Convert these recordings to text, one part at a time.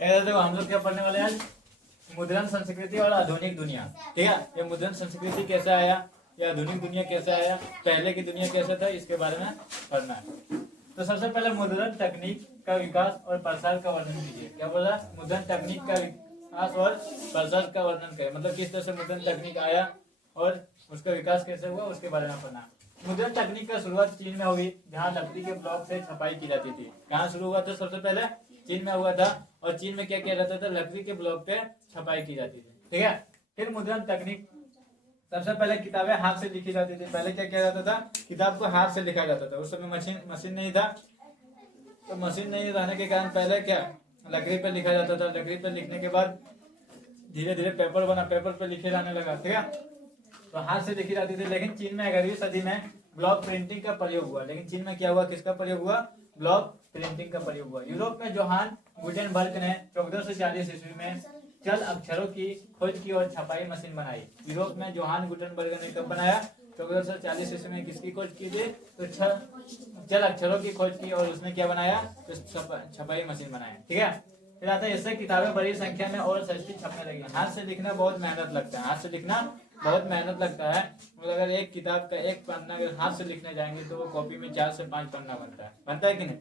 देखो हम लोग क्या पढ़ने वाले हैं आज, मुद्रण संस्कृति और आधुनिक दुनिया। ठीक है, ये मुद्रण संस्कृति कैसे आया, या आधुनिक दुनिया कैसे आया, पहले की दुनिया कैसे था, इसके बारे में पढ़ना है। तो सबसे पहले मुद्रण तकनीक का विकास और प्रसार का वर्णन कीजिए। क्या बोला, मुद्रण तकनीक का विकास और प्रसार का वर्णन करें, मतलब किस तरह से मुद्रण तकनीक आया और उसका विकास कैसे हुआ, उसके बारे में पढ़ना। मुद्रण तकनीक का शुरुआत चीन में हुई, जहाँ लकड़ी के ब्लॉक से छपाई की जाती थी। कहाँ शुरू हुआ था, सबसे पहले चीन में हुआ था। और चीन में क्या किया जाता था, लकड़ी के ब्लॉक पे छपाई की जाती थी। ठीक है, फिर मुद्रण तकनीक, सबसे पहले किताबें हाथ से लिखी जाती थी। पहले क्या किया जाता था, किताब को हाथ से लिखा जाता था। उस समय मशीन नहीं था, तो मशीन नहीं रहने के कारण पहले क्या, लकड़ी पर लिखा जाता था। लकड़ी पर लिखने के बाद धीरे धीरे पेपर बना, पेपर पर लिखे जाने लगा। ठीक है, तो हाथ से लिखी जाती थी। लेकिन चीन में 11वीं सदी में ब्लॉक प्रिंटिंग का प्रयोग हुआ। लेकिन चीन में क्या हुआ, किसका प्रयोग हुआ, ब्लॉक प्रिंटिंग का प्रयोग हुआ। यूरोप में जोहान गुटेनबर्ग ने 1440 ईस्वी में चल अक्षरों की खोज की और छपाई मशीन बनाई। यूरोप में जोहान गुटेनबर्ग ने कब बनाया, 1440 ईस्वी में किसकी खोज की थी, तो चल अक्षरों की खोज की और उसने क्या बनाया, तो छपाई मशीन बनाया। ठीक है, फिर आता है, इससे किताबें बड़ी संख्या में और सस्ती छपने लगी। हाथ से लिखना बहुत मेहनत लगता है, हाथ से लिखना बहुत मेहनत लगता है। और अगर एक किताब का एक पन्ना अगर हाथ से लिखने जाएंगे तो वो कॉपी में 4 से 5 पन्ना बनता है कि नहीं।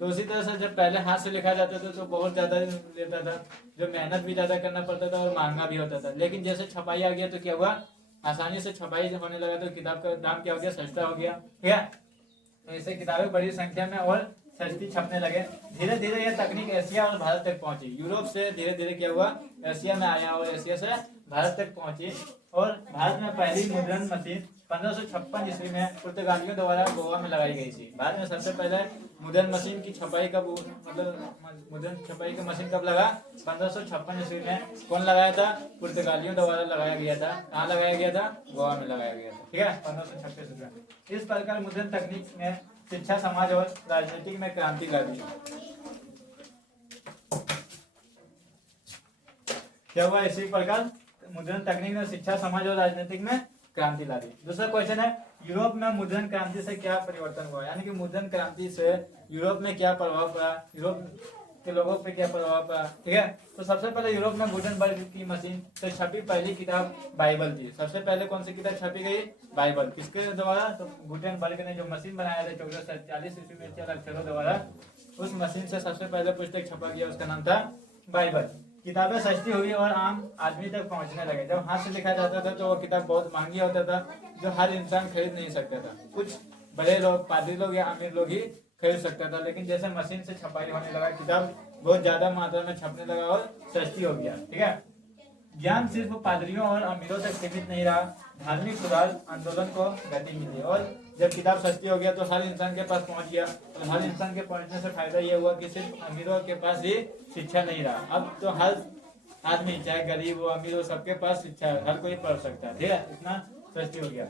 तो उसी तरह से जब पहले हाथ से लिखा जाता था तो बहुत ज्यादा लेता था, जो मेहनत भी ज्यादा करना पड़ता था और महंगा भी होता था। लेकिन जैसे छपाई आ गया तो क्या हुआ, आसानी से छपाई होने लगा, तो किताब का दाम क्या हो गया, सस्ता हो गया। ठीक है, तो इससे किताबें बड़ी संख्या में और सस्ती छपने लगे। धीरे धीरे यह तकनीक एशिया और भारत तक पहुंची। यूरोप से धीरे धीरे क्या हुआ, एशिया में आया और एशिया से भारत तक पहुंची। और भारत में पहली मुद्रण मशीन 1556 ईस्वी में पुर्तगालियों द्वारा गोवा में लगाई गई थी। भारत में सबसे पहले मुद्रण मशीन की छपाई कब, मतलब मुद्रण छपाई का मशीन कब लगा, 1556 ईस्वी में। कौन लगाया था, पुर्तगालियों द्वारा लगाया गया था। कहाँ लगाया गया था, गोवा में लगाया गया था। ठीक है, 1556 ईस्वी में। इस प्रकार मुद्रण तकनीक में शिक्षा, समाज और राजनीति में क्रांति ला दी। क्या हुआ, इसी प्रकार मुद्रण तकनीक ने शिक्षा, समाज और राजनीतिक में क्रांति ला दी। दूसरा क्वेश्चन है, यूरोप में मुद्रण क्रांति से क्या परिवर्तन हुआ, यानी कि मुद्रण क्रांति से यूरोप में क्या प्रभाव पड़ा, यूरोप के लोगों पे क्या प्रभाव पड़ा। ठीक है, तो सबसे पहले यूरोप में गुटेनबर्ग की मशीन से छपी पहली किताब बाइबल थी। सबसे पहले कौन सी किताब छपी गई, बाइबल। किसके द्वारा, तो गुटेनबर्ग ने जो मशीन बनाया था 1440 ईस्वी में चल अक्षरों द्वारा, उस मशीन से सबसे पहले पुस्तक छपा गया, उसका नाम था बाइबल। किताबें सस्ती हुई और आम आदमी तक पहुंचने लगे। जब हाथ से लिखा जाता था तो वो किताब बहुत महंगी होता था, जो हर इंसान खरीद नहीं सकता था। कुछ बड़े लोग, पादरी लोग या अमीर लोग ही खरीद सकता था। लेकिन जैसे मशीन से छपाई होने लगा, किताब बहुत ज्यादा मात्रा में छपने लगा और सस्ती हो गया। ठीक है, ज्ञान सिर्फ पादरियों और अमीरों तक सीमित नहीं रहा, धार्मिक सुधार आंदोलन को गति मिली। और जब किताब सस्ती हो गया तो हर इंसान के पास पहुंच गया। और हर इंसान के पहुंचने से फायदा ये हुआ कि सिर्फ अमीरों के पास ही शिक्षा नहीं रहा, अब तो हर आदमी, चाहे गरीब हो अमीर हो, सबके पास शिक्षा है, हर कोई पढ़ सकता है। ठीक है, इतना सस्ती हो गया।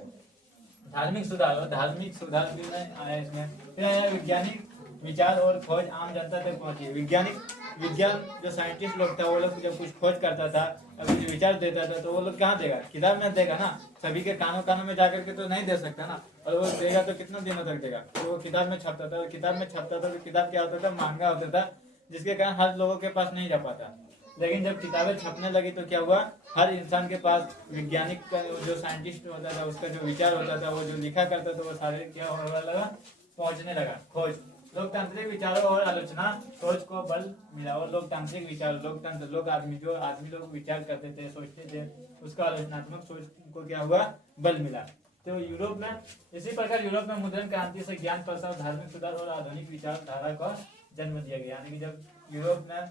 धार्मिक सुधार, और धार्मिक सुधार भी आया इसमें। फिर आया वैज्ञानिक विचार और खोज आम जनता तक पहुंची। विज्ञान जो साइंटिस्ट लोग था, वो लोग जब कुछ खोज करता था, अगर जो विचार देता था, तो वो लोग कहाँ देगा, किताब में देगा ना। सभी के कानों में जाकर के तो नहीं दे सकता ना, और वो देगा तो कितना दिनों तक देगा। तो वो किताब में छपता था, तो किताब क्या होता था, महंगा होता था, जिसके कारण हर लोगों के पास नहीं जा पाता। लेकिन जब किताबें छपने लगी तो क्या हुआ, हर इंसान के पास वैज्ञानिक का जो साइंटिस्ट होता था, उसका जो विचार होता था, वो जो लिखा करता था, वो सारे क्या होने लगा, पहुंचने लगा। खोज, लोकतांत्रिक विचारों और आलोचना सोच को बल मिला। और लोकतांत्रिक विचार, लोकतंत्र, लोग आदमी लोग विचार करते थे, सोचते थे, उसका आलोचनात्मक सोच को क्या हुआ, बल मिला। तो यूरोप में, इसी प्रकार यूरोप में मुद्रण क्रांति से ज्ञान, प्रसार, धार्मिक सुधार और आधुनिक विचारधारा का जन्म दिया गया। यानी कि जब यूरोप में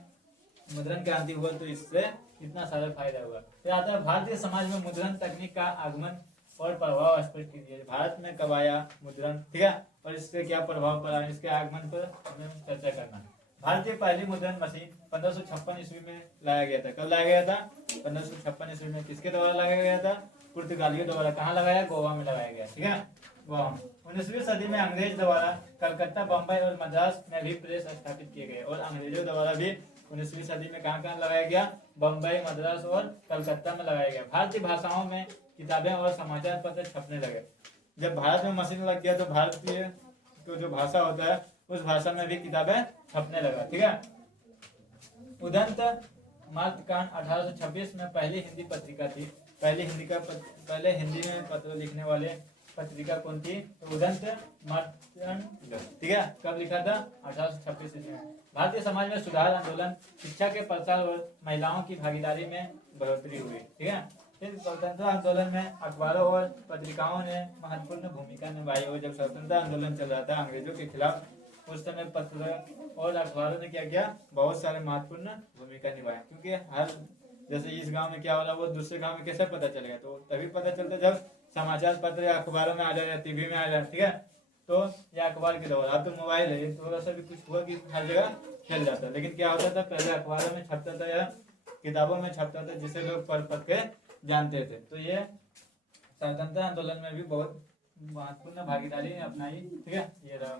मुद्रण क्रांति हुआ तो इससे कितना सारा फायदा हुआ। फिर आता है, भारतीय समाज में मुद्रण तकनीक का आगमन और प्रभाव स्पष्ट कीजिए। भारत में कब आया मुद्रण, ठीक है, और इससे क्या प्रभाव पड़ा, इसके आगमन पर हमें चर्चा करना है। भारतीय पहली मुद्रण मशीन 1556 ईस्वी में लाया गया था। कब लाया गया था, 1556 ईस्वी में। किसके द्वारा लगाया गया था, पुर्तगालियों द्वारा। कहाँ लगाया, गोवा में लगाया गया। ठीक है, गोवा में। 19वीं सदी में अंग्रेज द्वारा कलकत्ता, बम्बई और मद्रास में भी प्रेस स्थापित किए गए। और अंग्रेजों द्वारा भी 19वीं सदी में कहाँ कहाँ लगाया गया, बम्बई, मद्रास और कलकत्ता में लगाया गया। भारतीय भाषाओं में किताबें और समाचार पत्र छपने लगे। जब भारत में मशीन लग गया तो भारतीय तो जो भाषा होता है, उस भाषा में भी किताबें छपने लगा। ठीक है, उदंत मातृकांड 1826 में पहली हिंदी पत्रिका थी। पहले हिंदी में पत्र लिखने वाले पत्रिका कौन थी? तो उदंत मातृकांड, ठीक है। कब लिखा था? 1826 ईस्वी में। भारतीय समाज में सुधार आंदोलन, शिक्षा के प्रसार और महिलाओं की भागीदारी में बढ़ोतरी हुई, ठीक है। फिर स्वतंत्रता आंदोलन में अखबारों और पत्रिकाओं ने महत्वपूर्ण भूमिका निभाई। और जब स्वतंत्रता आंदोलन चल रहा था अंग्रेजों के खिलाफ, उस समय पत्र और अखबारों ने क्या किया? बहुत सारे महत्वपूर्ण भूमिका निभाई। क्योंकि हर जैसे इस गांव में क्या हो रहा है वो दूसरे गांव में कैसे पता चलेगा? तो तभी पता चलता जब समाचार पत्र या अखबारों में आ जाए या टीवी में आ जाए, ठीक है। तो या अखबार की दौर, अब तो मोबाइल है, थोड़ा सा भी कुछ हुआ कि हर जगह फैल जाता है। लेकिन क्या होता था? पहले अखबारों में छपता था या किताबों में छपता था, जिसे लोग पढ़ पढ़ के जानते थे। तो ये स्वतंत्रता आंदोलन में भी बहुत महत्वपूर्ण भागीदारी अपनाई, ठीक है। ये रहा।